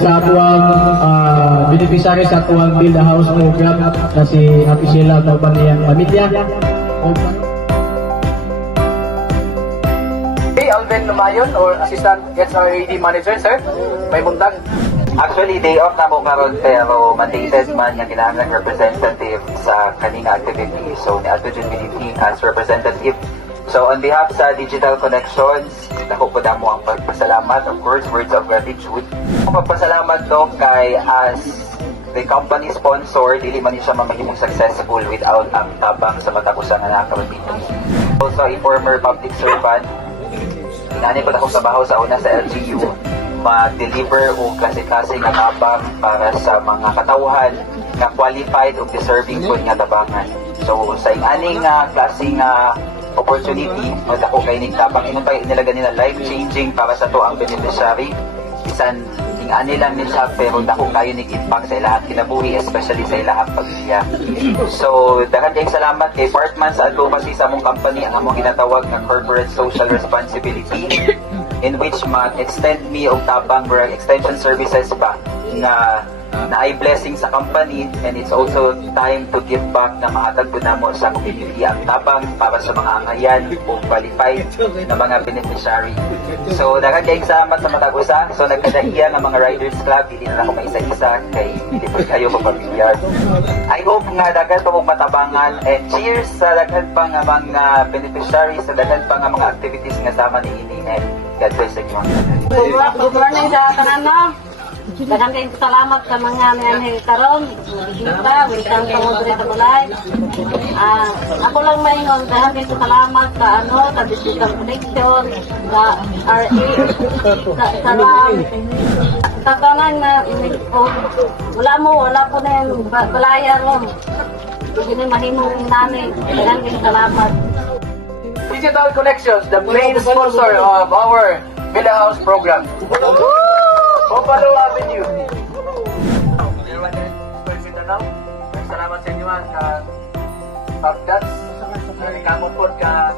sa atuang beneficiary sa atuang Build a House program na si Ate Sheila kauban niyang pamilya. Alvin Lumayon or Assistant SRAD Manager, sir. May buntag. Actually, day off na mo karon pero mandated man nga kinahanglan representative sa kaninga activity. So, ni Ato Jun Meeting as representative. So, on behalf sa Digital Connections, dako po mo ang pagpasalamat, of course, words of gratitude. Pagpasalamat do kay as the company sponsor, dili man siya mamahimong successful without ang tabang sa matapusan nga nakaroon. Also, a former public servant, inani ko na akong trabaho sa una sa LGU, mag-deliver o klase-klase nga tabang para sa mga katauhan na qualified o deserving po nga tabangan. So, sa inaning klaseng opportunity, ako kay tabang inupay nila ganina life-changing para sa to ang beneficiary. Bisan ani lang ni siya pero dako kayo nag-impact sa ilahat kinabuhi, especially sa ilahat pagsiya. So, daghang kayong salamat kay Partman sa advocacy sa among company, ang among ginatawag na corporate social responsibility, in which mag-extend me og tabang extension services ba na ay blessing sa company, and it's also time to give back na mahatag po namo sa community ang tabang para sa mga angayan o qualified na mga beneficiary. So, daghang kayong salamat sa matag usa. So, nagkadahiya ng mga Riders Club, hindi na ako maisa-isa kay hindi po kayo pamilya. I hope nga daghan pa mong matabangan, and cheers sa daghan pa nga mga beneficiaries, sa daghan pa nga mga activities nga sama ni ini, and God bless inyo. Good morning sa tanan. Daghang kayong salamat sa mga nangyayari karon. Kita, welcome sa mga diri sa balay. Ako lang maingon, daghang kayong salamat sa Digital Connection, sa RA, sa RAM. Sa tanan na wala po na yung balaya ron. Hindi na mahimong namin. Daghang kayong salamat. Digital Connections, the main sponsor of our Build a House program. Buffalo Avenue. Salamat sa inyo, Pagdats. Kamot po ka